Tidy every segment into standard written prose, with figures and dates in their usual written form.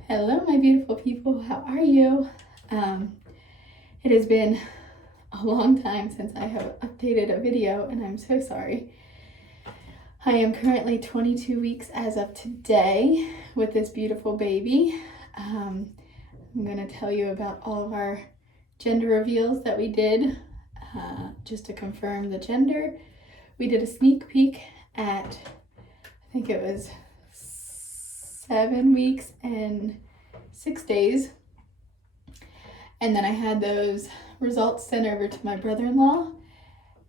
Hello, my beautiful people. How are you? It has been a long time since I have updated a video, and I'm so sorry. I am currently 22 weeks as of today with this beautiful baby. I'm going to tell you about all of our gender reveals that we did just to confirm the gender. We did a sneak peek at, I think it was 7 weeks and 6 days. And then I had those results sent over to my brother-in-law,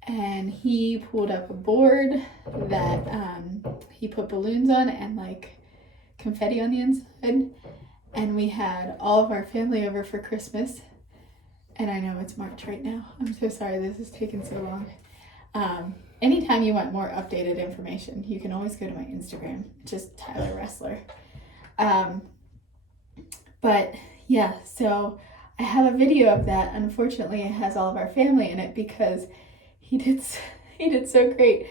and he pulled up a board that he put balloons on and like confetti on the inside. And we had all of our family over for Christmas. And I know it's March right now. I'm so sorry this has taken so long. Anytime you want more updated information, you can always go to my Instagram, just Tyler Wrestler. But yeah, so I have a video of that. Unfortunately, it has all of our family in it because he did so great.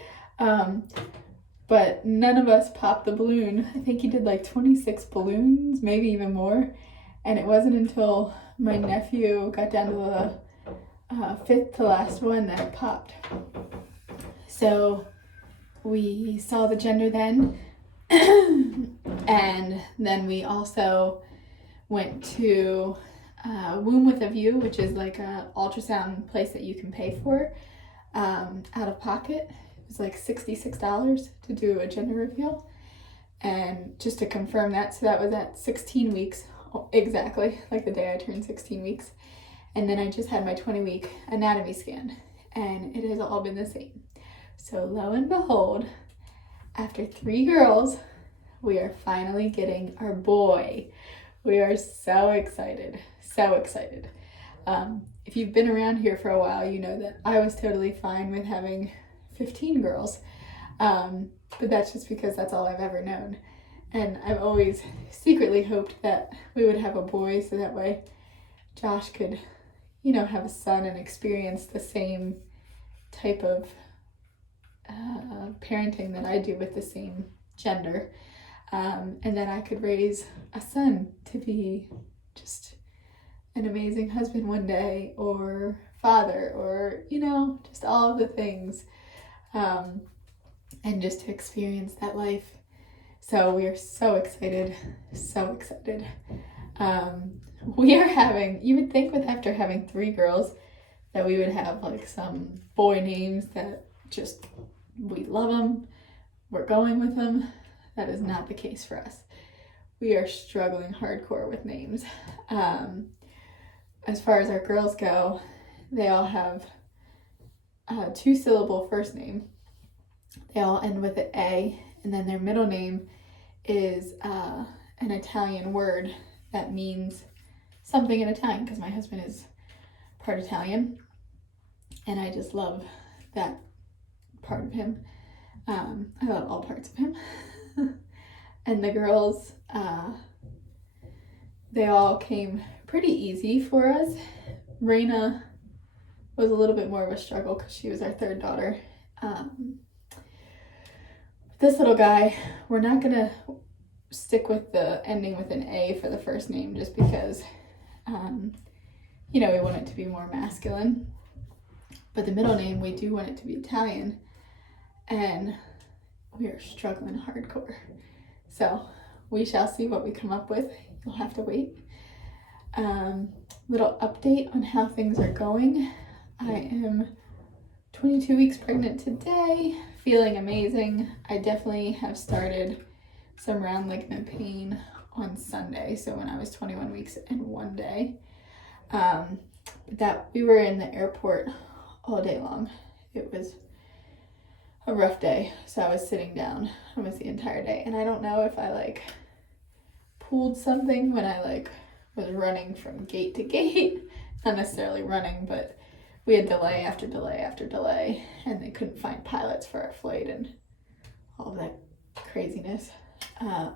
But none of us popped the balloon. I think he did like 26 balloons, maybe even more. And it wasn't until my nephew got down to the fifth to last one that it popped. So we saw the gender then. And then we also went to Womb with a View, which is like a ultrasound place that you can pay for out of pocket. It was like $66 to do a gender reveal. And just to confirm that, so that was at 16 weeks, exactly, like the day I turned 16 weeks. And then I just had my 20-week anatomy scan, and it has all been the same. So lo and behold, after 3 girls, we are finally getting our boy. We are so excited, so excited. If you've been around here for a while, you know that I was totally fine with having 15 girls, but that's just because that's all I've ever known. And I've always secretly hoped that we would have a boy so that way Josh could, have a son and experience the same type of parenting that I do with the same gender. And then I could raise a son to be just an amazing husband one day, or father, or, just all of the things. And just to experience that life. So we are so excited, so excited. We are having, you would think with after having 3 girls that we would have like some boy names that just, we love them, we're going with them. That is not the case for us. We are struggling hardcore with names. As far as our girls go, they all have a 2-syllable first name. They all end with an A, and then their middle name is an Italian word that means something in Italian, because my husband is part Italian, and I just love that part of him. I love all parts of him. And the girls, they all came pretty easy for us. Raina was a little bit more of a struggle because she was our 3rd daughter. This little guy, we're not gonna stick with the ending with an A for the first name just because, we want it to be more masculine. But the middle name, we do want it to be Italian, and we are struggling hardcore. So we shall see what we come up with. You'll have to wait. Little update on how things are going. I am 22 weeks pregnant today, feeling amazing. I definitely have started some round ligament pain on Sunday, so when I was 21 weeks and 1 day. That we were in the airport all day long. It was a rough day, so I was sitting down almost the entire day, and I don't know if I pulled something when I was running from gate to gate. Not necessarily running, but we had delay after delay after delay, and they couldn't find pilots for our flight and all of that craziness. So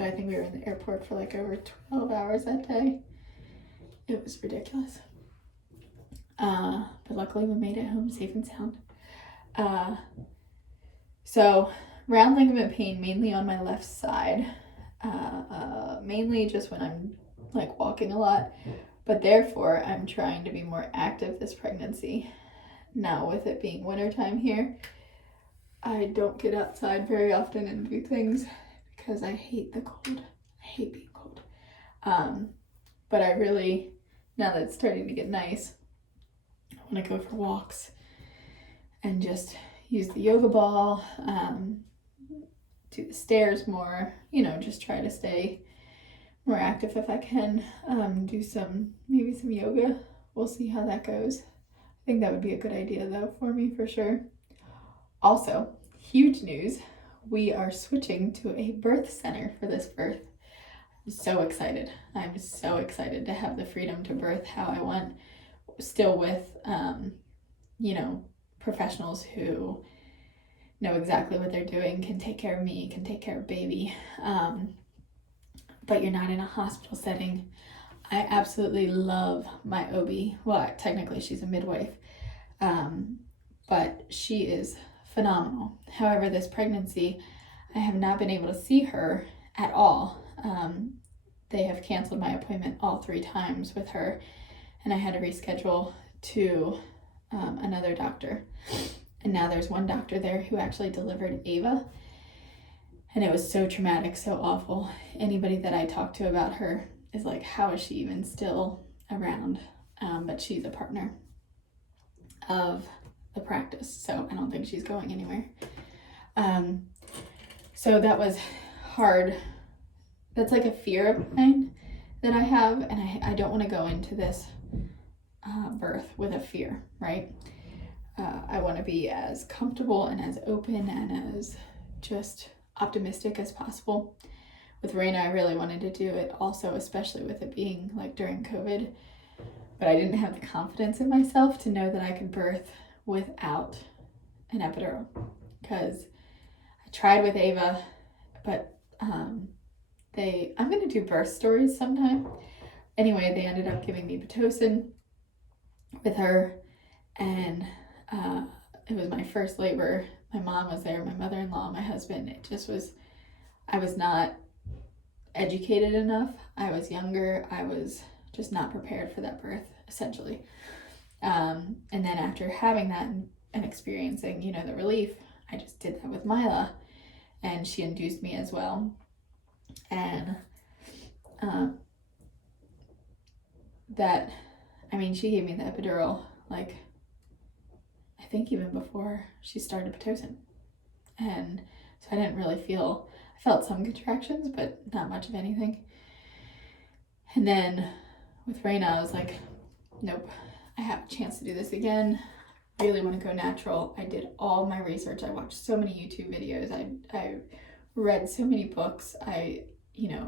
I think we were in the airport for over 12 hours that day. It was ridiculous. But luckily we made it home safe and sound. So round ligament pain mainly on my left side, mainly just when I'm like walking a lot, but therefore I'm trying to be more active this pregnancy. Now with it being wintertime here, I don't get outside very often and do things because I hate the cold. I hate being cold. But I really, now that it's starting to get nice, I want to go for walks and just use the yoga ball, do the stairs more, just try to stay more active if I can. Do maybe some yoga. We'll see how that goes. I think that would be a good idea though for me for sure. Also, huge news, we are switching to a birth center for this birth. I'm so excited. I'm so excited to have the freedom to birth how I want, still with, professionals who know exactly what they're doing, can take care of me, can take care of baby. But you're not in a hospital setting. I absolutely love my OB. Well, technically she's a midwife, but she is phenomenal. However, this pregnancy, I have not been able to see her at all. They have canceled my appointment all 3 times with her, and I had to reschedule to another doctor. And now there's one doctor there who actually delivered Ava, and it was so traumatic, so awful. Anybody that I talk to about her is like, how is she even still around? But she's a partner of the practice, so I don't think she's going anywhere. So that was hard. That's like a fear of mine that I have, and I don't want to go into this birth with a fear, right? I want to be as comfortable and as open and as just optimistic as possible. With Raina, I really wanted to do it also, especially with it being like during COVID, but I didn't have the confidence in myself to know that I could birth without an epidural, because I tried with Ava, but I'm going to do birth stories sometime. Anyway, they ended up giving me Pitocin with her, and it was my first labor. My mom was there, my mother-in-law, my husband. I was not educated enough. I was younger. I was just not prepared for that birth, essentially. And then after having that and experiencing, the relief, I just did that with Mila, and she induced me as well. And she gave me the epidural, like, I think even before she started Pitocin. And so I didn't really I felt some contractions, but not much of anything. And then with Raina, I was like, nope, I have a chance to do this again. I really want to go natural. I did all my research. I watched so many YouTube videos. I read so many books. I,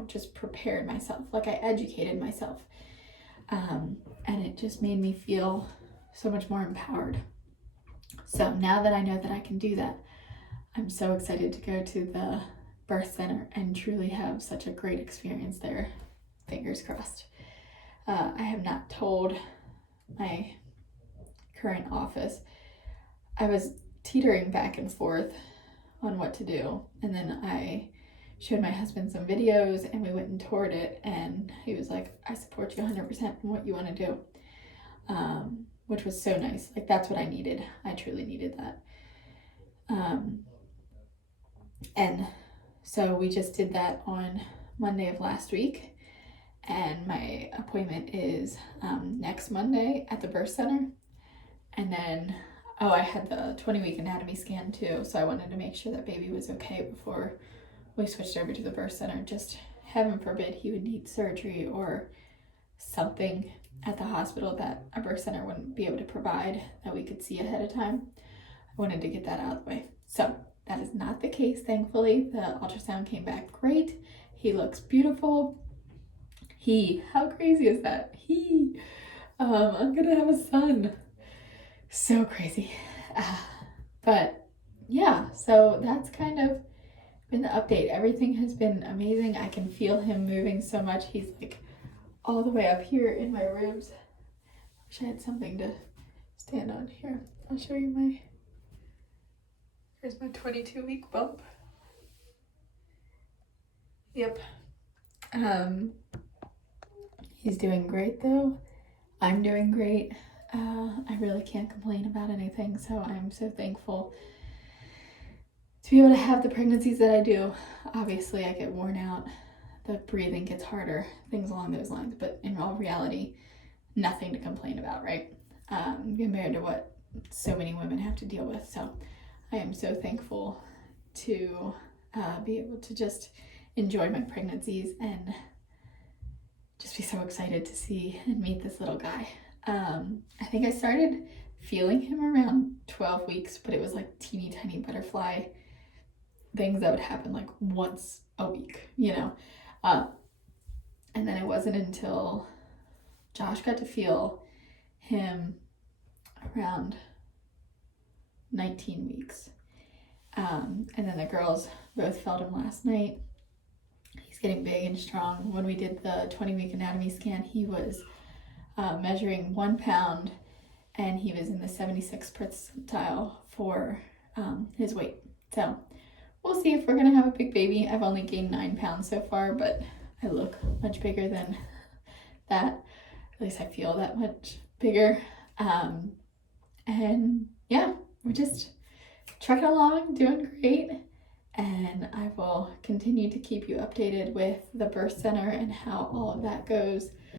just prepared myself. Like, I educated myself. And it just made me feel so much more empowered. So now that I know that I can do that, I'm so excited to go to the birth center and truly have such a great experience there. Fingers crossed. I have not told my current office. I was teetering back and forth on what to do, and then I showed my husband some videos and we went and toured it, and he was like, I support you 100% in what you want to do, which was so nice. Like, that's what I needed. I truly needed that. And so we just did that on Monday of last week, and my appointment is next Monday at the birth center. And then I had the 20-week anatomy scan too, so I wanted to make sure that baby was okay before we switched over to the birth center. Just heaven forbid he would need surgery or something at the hospital that a birth center wouldn't be able to provide, that we could see ahead of time. I wanted to get that out of the way. So that is not the case, thankfully. The ultrasound came back great. He looks beautiful. How crazy is that? I'm gonna have a son. So crazy. But yeah, so that's kind of been the update. Everything has been amazing. I can feel him moving so much. He's like all the way up here in my ribs. Wish I had something to stand on here. I'll show you here's my 22-week bump. Yep. He's doing great though. I'm doing great. I really can't complain about anything, so I'm so thankful to be able to have the pregnancies that I do. Obviously, I get worn out, the breathing gets harder, things along those lines, but in all reality, nothing to complain about, right? Compared to what so many women have to deal with. So I am so thankful to be able to just enjoy my pregnancies and just be so excited to see and meet this little guy. I think I started feeling him around 12 weeks, but it was like teeny tiny butterfly things that would happen like once a week, you know? And then it wasn't until Josh got to feel him around 19 weeks. And then the girls both felt him last night. He's getting big and strong. When we did the 20-week anatomy scan, he was measuring 1 pound, and he was in the 76th percentile for his weight. So we'll see if we're gonna have a big baby. I've only gained 9 pounds so far, but I look much bigger than that. At least I feel that much bigger. And yeah, we're just trucking along, doing great. And I will continue to keep you updated with the birth center and how all of that goes.